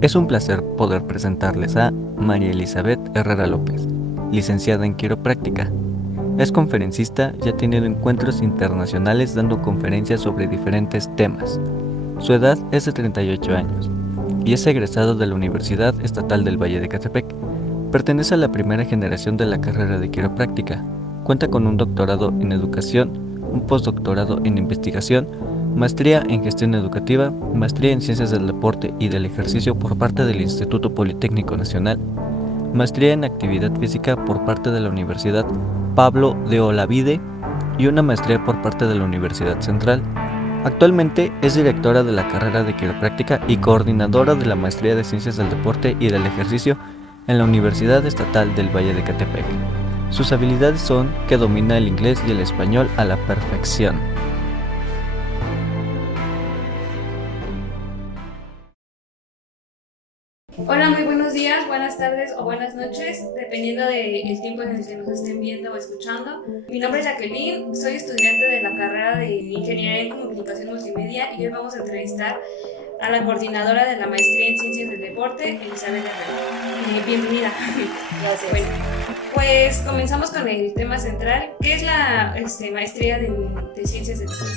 Es un placer poder presentarles a María Elizabeth Herrera López, licenciada en quiropráctica. Es conferencista y ha tenido encuentros internacionales dando conferencias sobre diferentes temas. Su edad es de 38 años y es egresado de la Universidad Estatal del Valle de Ecatepec. Pertenece a la primera generación de la carrera de quiropráctica. Cuenta con un doctorado en educación, un postdoctorado en investigación, maestría en gestión educativa, maestría en ciencias del deporte y del ejercicio por parte del Instituto Politécnico Nacional, maestría en actividad física por parte de la Universidad Pablo de Olavide y una maestría por parte de la Universidad Central. Actualmente es directora de la carrera de quiropráctica y coordinadora de la maestría de ciencias del deporte y del ejercicio en la Universidad Estatal del Valle de Ecatepec. Sus habilidades son que domina el inglés y el español a la perfección. Hola, muy buenos días, buenas tardes o buenas noches, dependiendo del tiempo en el que nos estén viendo o escuchando. Mi nombre es Jacqueline, soy estudiante de la carrera de Ingeniería en Comunicación Multimedia y hoy vamos a entrevistar a la coordinadora de la maestría en Ciencias del Deporte, Elizabeth Herrera. Bienvenida. Gracias. Bueno, pues comenzamos con el tema central. ¿Qué es la maestría de Ciencias del Deporte?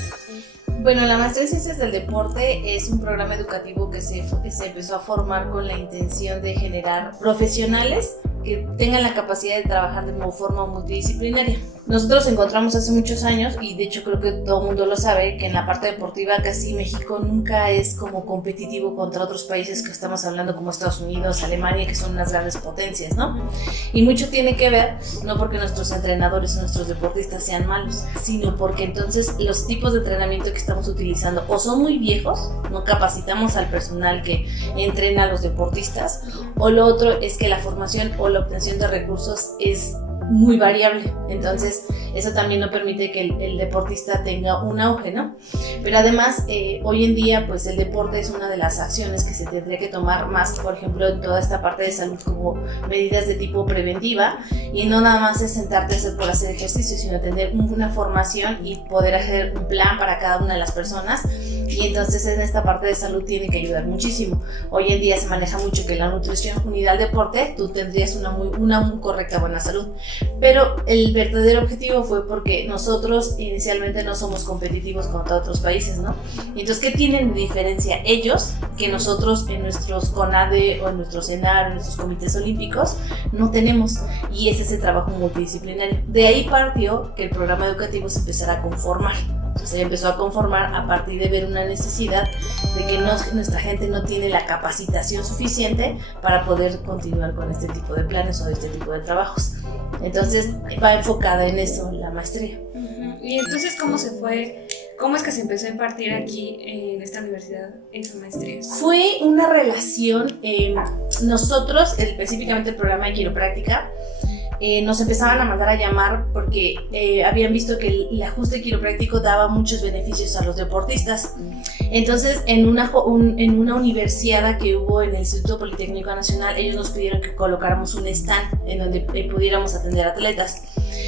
Bueno, la maestría en Ciencias del Deporte es un programa educativo que se empezó a formar con la intención de generar profesionales que tengan la capacidad de trabajar de forma multidisciplinaria. Nosotros encontramos hace muchos años, y de hecho creo que todo el mundo lo sabe, que en la parte deportiva casi México nunca es como competitivo contra otros países que estamos hablando como Estados Unidos, Alemania, que son unas grandes potencias, ¿no? Y mucho tiene que ver, no porque nuestros entrenadores o nuestros deportistas sean malos, sino porque entonces los tipos de entrenamiento que estamos utilizando o son muy viejos, no capacitamos al personal que entrena a los deportistas, o lo otro es que la formación o la obtención de recursos es muy variable, entonces eso también no permite que el deportista tenga un auge, ¿no? Pero además hoy en día pues el deporte es una de las acciones que se tendría que tomar más, por ejemplo, en toda esta parte de salud, como medidas de tipo preventiva, y no nada más es sentarte por hacer ejercicio, sino tener una formación y poder hacer un plan para cada una de las personas. Y entonces en esta parte de salud tiene que ayudar muchísimo. Hoy en día se maneja mucho que la nutrición unida al deporte, tú tendrías una muy correcta, buena salud. Pero el verdadero objetivo fue porque nosotros inicialmente no somos competitivos contra otros países, ¿no? Entonces, ¿qué tienen de diferencia ellos que nosotros en nuestros CONADE o en nuestros CENAR, en nuestros comités olímpicos, no tenemos? Y es ese trabajo multidisciplinario. De ahí partió que el programa educativo se empezara a conformar. Se empezó a conformar a partir de ver una necesidad de que nuestra gente no tiene la capacitación suficiente para poder continuar con este tipo de planes o de este tipo de trabajos. Entonces va enfocada en eso la maestría. Y entonces, ¿cómo es que se empezó a impartir aquí en esta universidad esa maestría? Fue una relación, nosotros, específicamente el programa de quiropráctica, nos empezaban a mandar a llamar porque habían visto que el ajuste quiropráctico daba muchos beneficios a los deportistas. Entonces, en una universidad que hubo en el Instituto Politécnico Nacional, ellos nos pidieron que colocáramos un stand en donde pudiéramos atender atletas.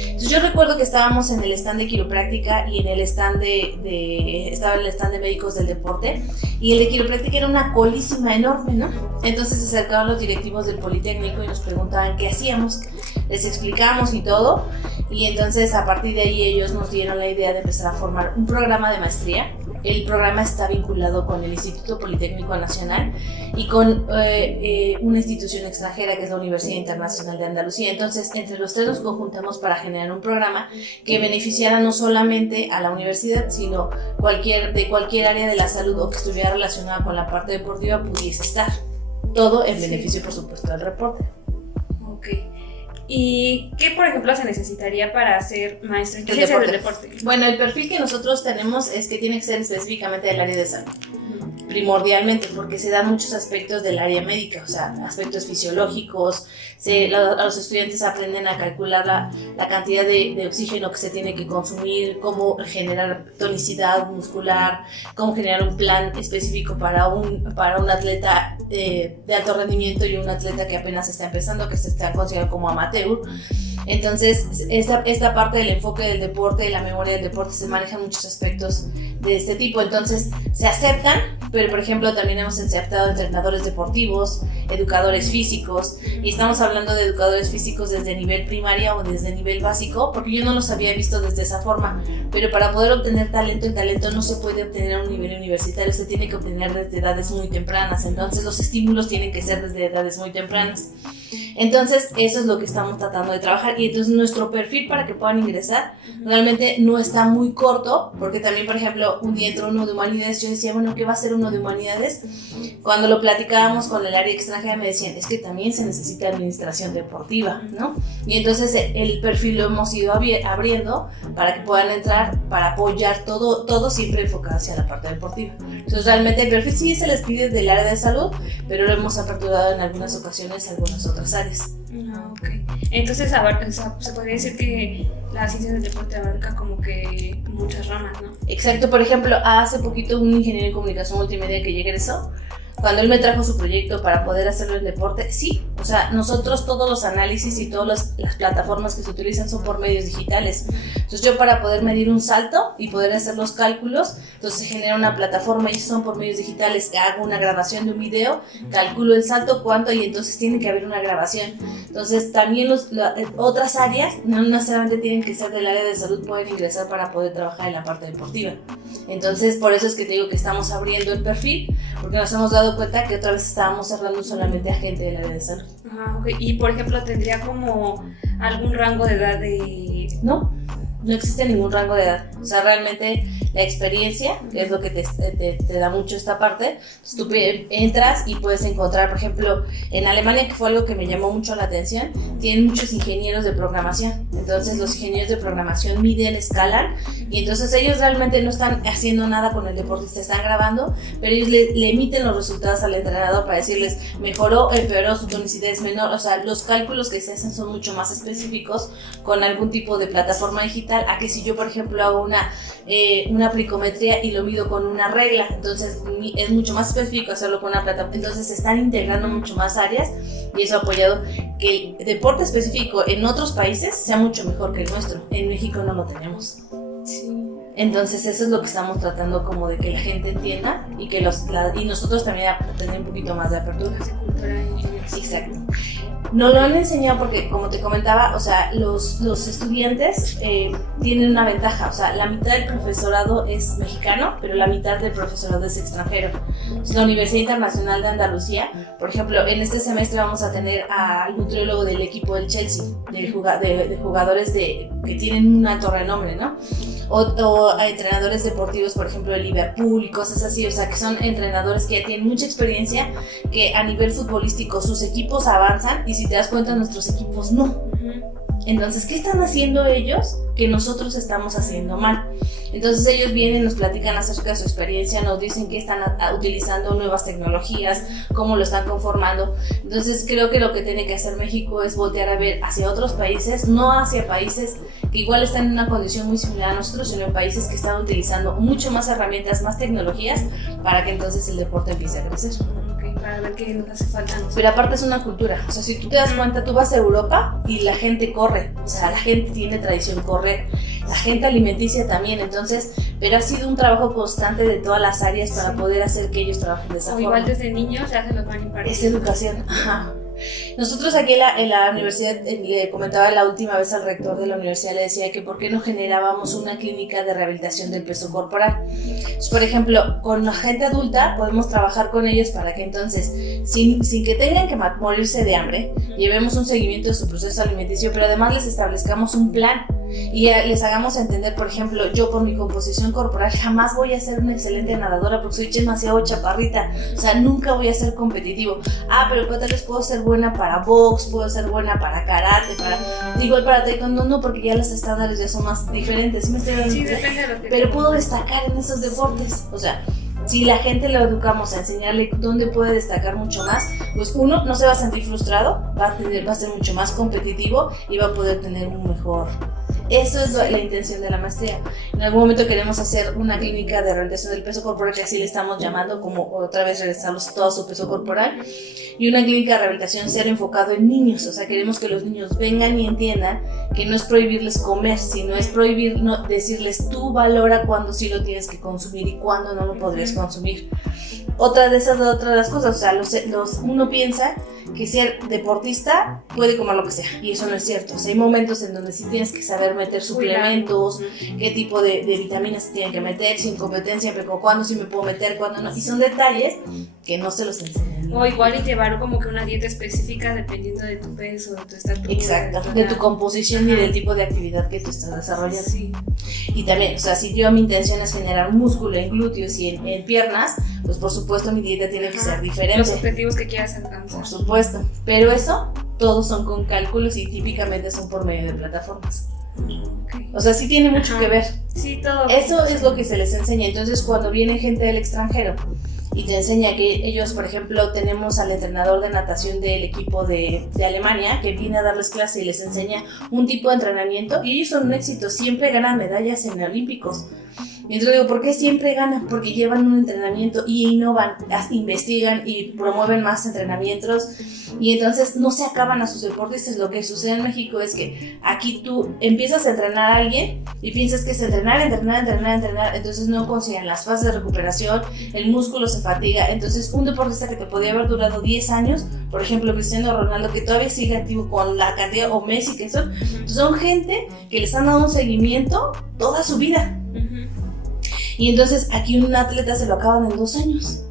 Entonces, yo recuerdo que estábamos en el stand de quiropráctica y en el stand estaba el stand de médicos del deporte, y el de quiropráctica era una colísima enorme, ¿no? Entonces se acercaban los directivos del Politécnico y nos preguntaban qué hacíamos. Les explicamos y todo, y entonces a partir de ahí ellos nos dieron la idea de empezar a formar un programa de maestría. El programa está vinculado con el Instituto Politécnico Nacional y con una institución extranjera que es la Universidad Internacional de Andalucía. Entonces, entre los tres nos conjuntamos para generar un programa que beneficiara no solamente a la universidad, sino de cualquier área de la salud o que estuviera relacionada con la parte deportiva pudiese estar. Todo en beneficio, por supuesto, del deporte. Ok. ¿Y qué, por ejemplo, se necesitaría para ser maestro en ciencias del deporte? Bueno, el perfil que nosotros tenemos es que tiene que ser específicamente del área de salud. primordialmente, porque se dan muchos aspectos del área médica, o sea, aspectos fisiológicos, los estudiantes aprenden a calcular la cantidad de oxígeno que se tiene que consumir, cómo generar tonicidad muscular, cómo generar un plan específico para un atleta de alto rendimiento y un atleta que apenas está empezando, que se está considerando como amateur. Entonces, esta parte del enfoque del deporte, de la memoria del deporte, se manejan muchos aspectos de este tipo. Entonces, se aceptan, pero por ejemplo, también hemos aceptado entrenadores deportivos, educadores físicos, y estamos hablando de educadores físicos desde nivel primaria o desde nivel básico, porque yo no los había visto desde esa forma, pero para poder obtener talento, el talento no se puede obtener a un nivel universitario, se tiene que obtener desde edades muy tempranas, entonces los estímulos tienen que ser desde edades muy tempranas. Entonces, eso es lo que estamos tratando de trabajar, y entonces nuestro perfil para que puedan ingresar realmente no está muy corto, porque también, por ejemplo, un día entró uno de humanidades, yo decía, bueno, ¿qué va a ser uno de humanidades? Cuando lo platicábamos con el área extranjera me decían, es que también se necesita administración deportiva, ¿no? Y entonces el perfil lo hemos ido abriendo para que puedan entrar, para apoyar todo siempre enfocado hacia la parte deportiva. Entonces realmente el perfil sí se les pide del área de salud, pero lo hemos aperturado en algunas ocasiones a algunas otras áreas. Ok. Entonces, se podría decir que la ciencia del deporte abarca como que muchas ramas, ¿no? Exacto. Por ejemplo, hace poquito un ingeniero de comunicación multimedia que ya egresó, cuando él me trajo su proyecto para poder hacerlo en deporte, sí, o sea, nosotros todos los análisis y todas las plataformas que se utilizan son por medios digitales. Entonces yo, para poder medir un salto y poder hacer los cálculos, entonces se genera una plataforma y son por medios digitales, hago una grabación de un video, calculo el salto, cuánto, y entonces tiene que haber una grabación. Entonces también otras áreas, no necesariamente tienen que ser del área de salud, pueden ingresar para poder trabajar en la parte deportiva. Entonces por eso es que te digo que estamos abriendo el perfil, porque nos hemos dado cuenta que otra vez estábamos cerrando solamente a gente del área de salud. Okay. Y por ejemplo, ¿tendría como algún rango de edad de...? No existe ningún rango de edad. O sea, realmente la experiencia, que es lo que te da mucho esta parte, entonces tú entras y puedes encontrar, por ejemplo, en Alemania, que fue algo que me llamó mucho la atención, tienen muchos ingenieros de programación. Entonces los ingenieros de programación miden, escalan, y entonces ellos realmente no están haciendo nada con el deportista, están grabando, pero ellos le emiten los resultados al entrenador para decirles, mejoró, empeoró, su tonicidad es menor. O sea, los cálculos que se hacen son mucho más específicos con algún tipo de plataforma digital, a que si yo, por ejemplo, hago una plicometría y lo mido con una regla, entonces es mucho más específico hacerlo con una plataforma. Entonces se están integrando mucho más áreas, y eso ha apoyado que el deporte específico en otros países sea mucho mejor que el nuestro. En México no lo tenemos. Sí. Entonces eso es lo que estamos tratando, como de que la gente entienda, y que y nosotros también tener un poquito más de apertura. Exacto. Nos lo han enseñado porque, como te comentaba, o sea, los estudiantes tienen una ventaja. O sea, la mitad del profesorado es mexicano, pero la mitad del profesorado es extranjero. Entonces, la Universidad Internacional de Andalucía, por ejemplo, en este semestre vamos a tener al nutriólogo del equipo del Chelsea, de jugadores que tienen un alto renombre, ¿no? O a entrenadores deportivos, por ejemplo, de Liverpool y cosas así. O sea, que son entrenadores que ya tienen mucha experiencia, que a nivel futbolístico sus equipos avanzan, y si te das cuenta, nuestros equipos no. Entonces, ¿qué están haciendo ellos que nosotros estamos haciendo mal? Entonces ellos vienen, nos platican acerca de su experiencia, nos dicen que están utilizando nuevas tecnologías, cómo lo están conformando. Entonces creo que lo que tiene que hacer México es voltear a ver hacia otros países, no hacia países que igual están en una condición muy similar a nosotros, sino en países que están utilizando mucho más herramientas, más tecnologías, para que entonces el deporte empiece a crecer. Para ver qué nos hace falta. Pero aparte es una cultura. O sea, si tú te das cuenta, tú vas a Europa y la gente corre. O sea, la gente tiene tradición correr. La gente alimenticia también. Entonces, pero ha sido un trabajo constante de todas las áreas para poder hacer que ellos trabajen de esa forma. Igual desde niños ya se los van a impartir. Es educación. Ajá. Nosotros aquí en la universidad, le comentaba la última vez al rector de la universidad, le decía que por qué no generábamos una clínica de rehabilitación del peso corporal. Entonces, por ejemplo, con la gente adulta podemos trabajar con ellos para que entonces, sin que tengan que morirse de hambre, llevemos un seguimiento de su proceso alimenticio, pero además les establezcamos un plan y les hagamos entender, por ejemplo, yo por mi composición corporal jamás voy a ser una excelente nadadora porque soy demasiado chaparrita, o sea, nunca voy a ser competitivo. Pero tal vez puedo ser buena para box, puedo ser buena para karate, igual para taekwondo no, porque ya los estándares ya son más diferentes. Sí, depende de lo que pero puedo destacar en esos deportes. O sea, Si la gente lo educamos a enseñarle dónde puede destacar mucho más, pues uno no se va a sentir frustrado, va a ser mucho más competitivo y va a poder tener un mejor. Eso es la intención de la maestría. En algún momento queremos hacer una clínica de rehabilitación del peso corporal, que así le estamos llamando, como otra vez regresarlos todo su peso corporal, y una clínica de rehabilitación ser enfocado en niños. O sea, queremos que los niños vengan y entiendan que no es prohibirles comer, sino es decirles tú valora cuándo sí lo tienes que consumir y cuándo no lo podrías consumir. Otra de las cosas, o sea, uno piensa que ser deportista puede comer lo que sea, y eso no es cierto. O sea, hay momentos en donde sí tienes que saber meter suplementos, qué tipo de vitaminas se tienen que meter, sin competencia, pero cuándo sí me puedo meter, cuándo no, y son detalles que no se los enseñan. O igual y llevar como que una dieta específica dependiendo de tu peso, de tu estatura. Exacto, de tu composición y del tipo de actividad que tú estás desarrollando. Sí. Y también, o sea, si yo mi intención es generar músculo en glúteos y en piernas, pues por supuesto mi dieta tiene que ser diferente. Los objetivos que quieras alcanzar. Por supuesto, pero eso todos son con cálculos y típicamente son por medio de plataformas. Okay. O sea, sí tiene mucho que ver. Sí, todo. Eso es lo que se les enseña. Entonces, cuando viene gente del extranjero y te enseña que ellos, por ejemplo, tenemos al entrenador de natación del equipo de Alemania que viene a darles clase y les enseña un tipo de entrenamiento, y ellos son un éxito, siempre ganan medallas en olímpicos. Y entonces digo, ¿por qué siempre ganan? Porque llevan un entrenamiento y innovan, investigan y promueven más entrenamientos, y entonces no se acaban a sus deportistas. Lo que sucede en México es que aquí tú empiezas a entrenar a alguien y piensas que es entrenar, entonces no consiguen las fases de recuperación, el músculo se fatiga. Entonces un deportista que te podía haber durado 10 años, por ejemplo Cristiano Ronaldo, que todavía sigue activo con la cantidad, o Messi, que son gente que les han dado un seguimiento toda su vida. Y entonces aquí un atleta se lo acaban en 2 años.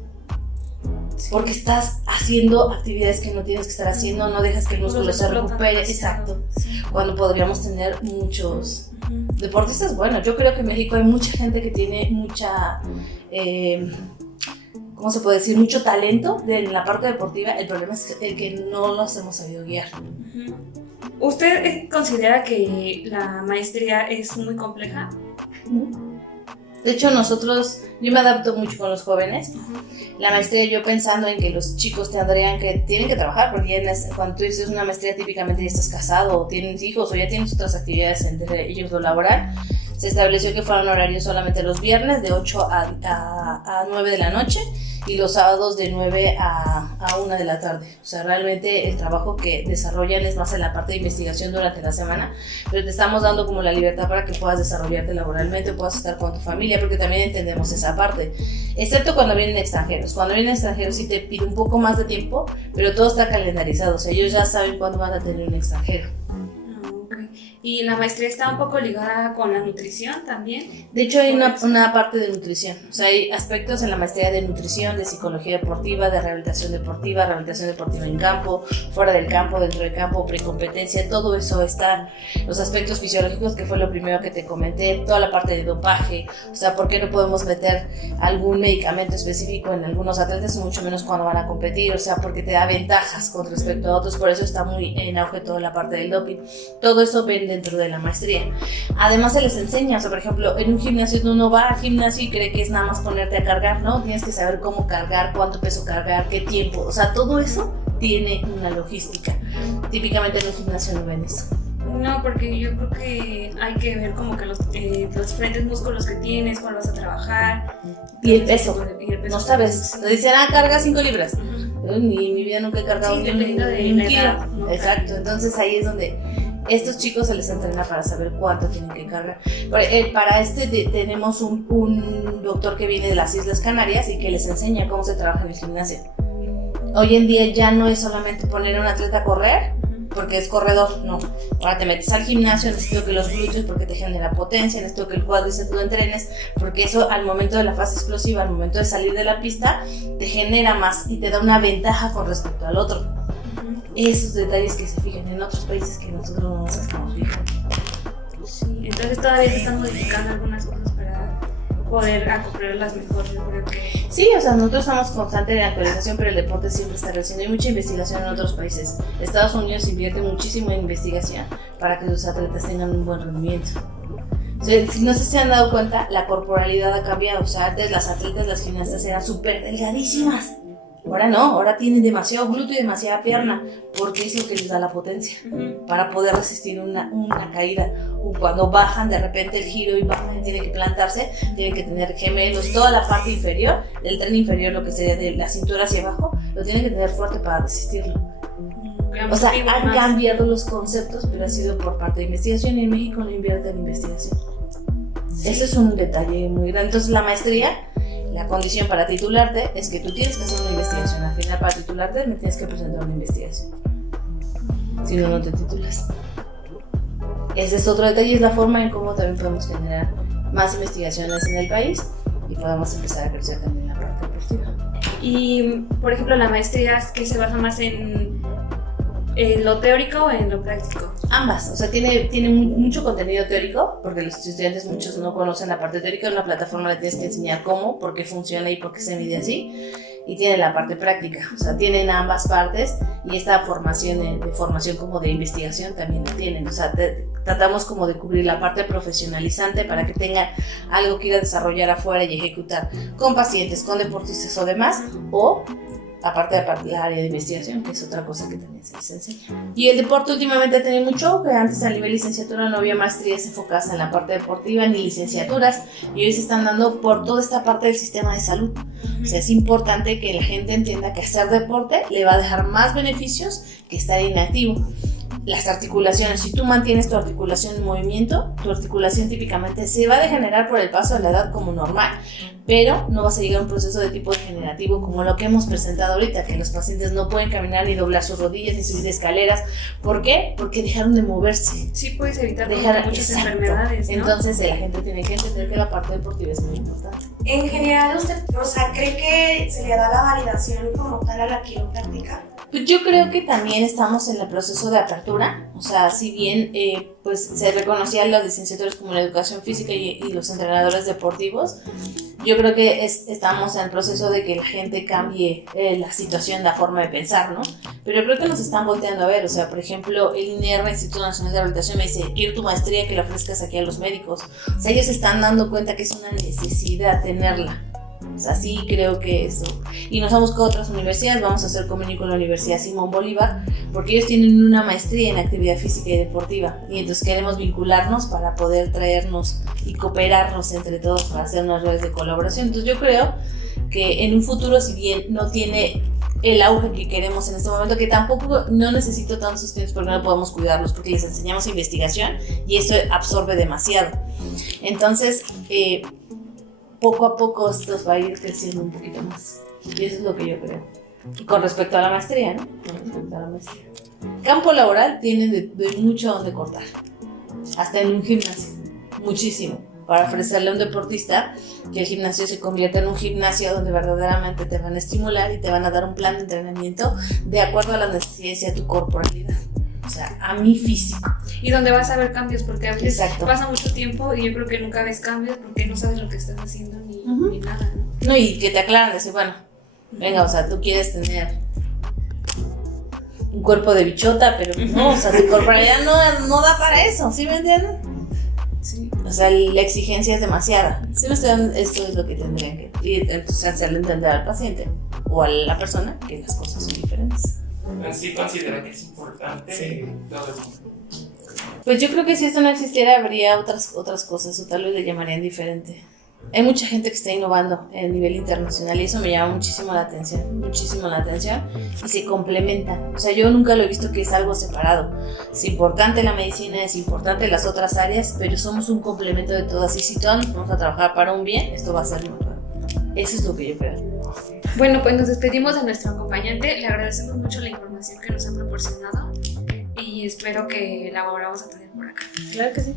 Porque estás haciendo actividades que no tienes que estar haciendo, no dejas que el músculo se recupere. Exacto. Cuando podríamos tener muchos deportistas. Bueno, yo creo que en México hay mucha gente que tiene mucha, ¿cómo se puede decir? Mucho talento en la parte deportiva. El problema es el que no los hemos sabido guiar. ¿Usted considera que la maestría es muy compleja? De hecho, yo me adapto mucho con los jóvenes. La maestría, yo pensando en que los chicos tendrían que tienen que trabajar, porque cuando tú dices una maestría, típicamente ya estás casado o tienes hijos o ya tienes otras actividades entre ellos lo laboral. Se estableció que fueran horarios solamente los viernes de 8 a 9 de la noche y los sábados de 9 a 1 de la tarde. O sea, realmente el trabajo que desarrollan es más en la parte de investigación durante la semana, pero te estamos dando como la libertad para que puedas desarrollarte laboralmente, puedas estar con tu familia, porque también entendemos esa parte. Excepto cuando vienen extranjeros. Cuando vienen extranjeros sí te pide un poco más de tiempo, pero todo está calendarizado. O sea, ellos ya saben cuándo van a tener un extranjero. ¿Y la maestría está un poco ligada con la nutrición también? De hecho, hay una parte de nutrición. O sea, hay aspectos en la maestría de nutrición, de psicología deportiva, de rehabilitación deportiva en campo, fuera del campo, dentro del campo, precompetencia. Todo eso está. Los aspectos fisiológicos, que fue lo primero que te comenté, toda la parte de dopaje. O sea, ¿por qué no podemos meter algún medicamento específico en algunos atletas, mucho menos cuando van a competir? O sea, porque te da ventajas con respecto a otros. Por eso está muy en auge toda la parte del doping. Todo eso ven dentro de la maestría. Además se les enseña, o sea, por ejemplo, en un gimnasio uno va al gimnasio y cree que es nada más ponerte a cargar, ¿no? Tienes que saber cómo cargar, cuánto peso cargar, qué tiempo, o sea, todo eso tiene una logística. Típicamente en un gimnasio no ven eso. No, porque yo creo que hay que ver como que los diferentes músculos que tienes, cuál vas a trabajar. Y el peso. No sabes. Te dicen, carga 5 libras. Ni en mi vida nunca he cargado ni un kilo. ¿No? Exacto, entonces ahí es donde estos chicos se les entrena para saber cuánto tienen que cargar. Para tenemos un doctor que viene de las Islas Canarias y que les enseña cómo se trabaja en el gimnasio. Hoy en día ya no es solamente poner a un atleta a correr porque es corredor, no. Ahora te metes al gimnasio, necesito que los glúteos porque te genera potencia, necesito que el cuádriceps lo entrenes, porque eso al momento de la fase explosiva, al momento de salir de la pista, te genera más y te da una ventaja con respecto al otro. Esos detalles que se fijan en otros países que nosotros no nos estamos fijando. Sí, entonces todavía se están modificando algunas cosas para poder acoplarlas mejor, yo creo que... Sí, o sea, nosotros estamos constantes en actualización, pero el deporte siempre está creciendo. Hay mucha investigación en otros países. Estados Unidos invierte muchísimo en investigación para que sus atletas tengan un buen rendimiento. O sea, si no se han dado cuenta, la corporalidad ha cambiado. O sea, antes las atletas, las gimnastas eran súper delgadísimas. Ahora no, ahora tienen demasiado glúteo y demasiada pierna, porque es lo que les da la potencia para poder resistir una caída. Cuando bajan de repente el giro y bajan y tienen que plantarse, tienen que tener gemelos, toda la parte inferior, del tren inferior, lo que sería de la cintura hacia abajo, lo tienen que tener fuerte para resistirlo. O sea, han cambiado los conceptos, pero ha sido por parte de investigación y en México no invierten en investigación. Sí. Eso es un detalle muy grande. Entonces la maestría, la condición para titularte es que tú tienes que hacer una investigación. Al final, para titularte me tienes que presentar una investigación. Si no, no te titulas. Ese es otro detalle, es la forma en cómo también podemos generar más investigaciones en el país y podemos empezar a crecer también la parte deportiva. Y, por ejemplo, la maestría que se basa más en lo teórico o en lo práctico. Ambas, o sea, tiene mucho contenido teórico, porque los estudiantes muchos no conocen la parte teórica. En la plataforma le tienes que enseñar cómo, por qué funciona y por qué se mide así. Y tienen la parte práctica, o sea, tienen ambas partes, y esta formación de formación como de investigación también la tienen. O sea, tratamos como de cubrir la parte profesionalizante para que tengan algo que ir a desarrollar afuera y ejecutar con pacientes, con deportistas o demás, o aparte de la área de investigación, que es otra cosa que también se les enseña. Y el deporte últimamente ha tenido mucho auge. Antes a nivel licenciatura no había maestrías enfocadas en la parte deportiva ni licenciaturas, y hoy se están dando por toda esta parte del sistema de salud. O sea, es importante que la gente entienda que hacer deporte le va a dejar más beneficios que estar inactivo. Las articulaciones, si tú mantienes tu articulación en movimiento, tu articulación típicamente se va a degenerar por el paso de la edad como normal, pero no vas a llegar a un proceso de tipo degenerativo como lo que hemos presentado ahorita, que los pacientes no pueden caminar ni doblar sus rodillas ni subir escaleras. ¿Por qué? Porque dejaron de moverse. Sí, puedes evitar muchas exacto. enfermedades, ¿no? Entonces la gente tiene que entender que la parte deportiva es muy importante. En general, ¿usted, cree que se le da la validación como tal a la quiropráctica? Pues yo creo que también estamos en el proceso de apertura. O sea, si bien pues se reconocían los licenciaturas como la educación física y los entrenadores deportivos, yo creo que estamos en el proceso de que la gente cambie la situación, la forma de pensar, ¿no? Pero creo que nos están volteando a ver. O sea, por ejemplo, el INER, Instituto Nacional de Rehabilitación, me dice: quiero tu maestría que la ofrezcas aquí a los médicos. O sea, ellos se están dando cuenta que es una necesidad tenerla. O sea, sí creo que eso. Y nos vamos con otras universidades. Vamos a hacer convenio con la Universidad Simón Bolívar, porque ellos tienen una maestría en actividad física y deportiva, y entonces queremos vincularnos para poder traernos y cooperarnos entre todos para hacer unas redes de colaboración. Entonces yo creo que en un futuro, si bien no tiene el auge que queremos en este momento, que tampoco no necesito tantos estudiantes porque no podemos cuidarlos, porque les enseñamos investigación y eso absorbe demasiado. Entonces poco a poco esto va a ir creciendo un poquito más, y eso es lo que yo creo. Y con respecto a la maestría, ¿no? Con respecto a la maestría, campo laboral tiene de mucho donde cortar, hasta en un gimnasio, muchísimo, para ofrecerle a un deportista que el gimnasio se convierta en un gimnasio donde verdaderamente te van a estimular y te van a dar un plan de entrenamiento de acuerdo a las necesidades de tu corporalidad. O sea, a mi físico. Y donde vas a ver cambios, porque a veces Exacto. pasa mucho tiempo y yo creo que nunca ves cambios porque no sabes lo que estás haciendo ni nada, ¿no? No, y que te aclaran, decir, bueno, venga, o sea, tú quieres tener un cuerpo de bichota, pero no, o sea, tu corporalidad no da para eso, ¿sí me entienden? Sí. O sea, la exigencia es demasiada. ¿Sí me entienden? Esto es lo que tendrían que... Y entonces hacerle entender al paciente o a la persona que las cosas son diferentes. ¿Sí considera que es importante todo eso? Pues yo creo que si esto no existiera habría otras cosas, o tal vez le llamarían diferente. Hay mucha gente que está innovando a nivel internacional y eso me llama muchísimo la atención, y se complementan. O sea, yo nunca lo he visto que es algo separado. Es importante la medicina, es importante las otras áreas, pero somos un complemento de todas, y si todas nos vamos a trabajar para un bien, esto va a ser mejor. Eso es lo que yo creo. Bueno, pues nos despedimos de nuestro acompañante, le agradecemos mucho la información que nos ha proporcionado y espero que la volvamos a tener por acá. Claro que sí.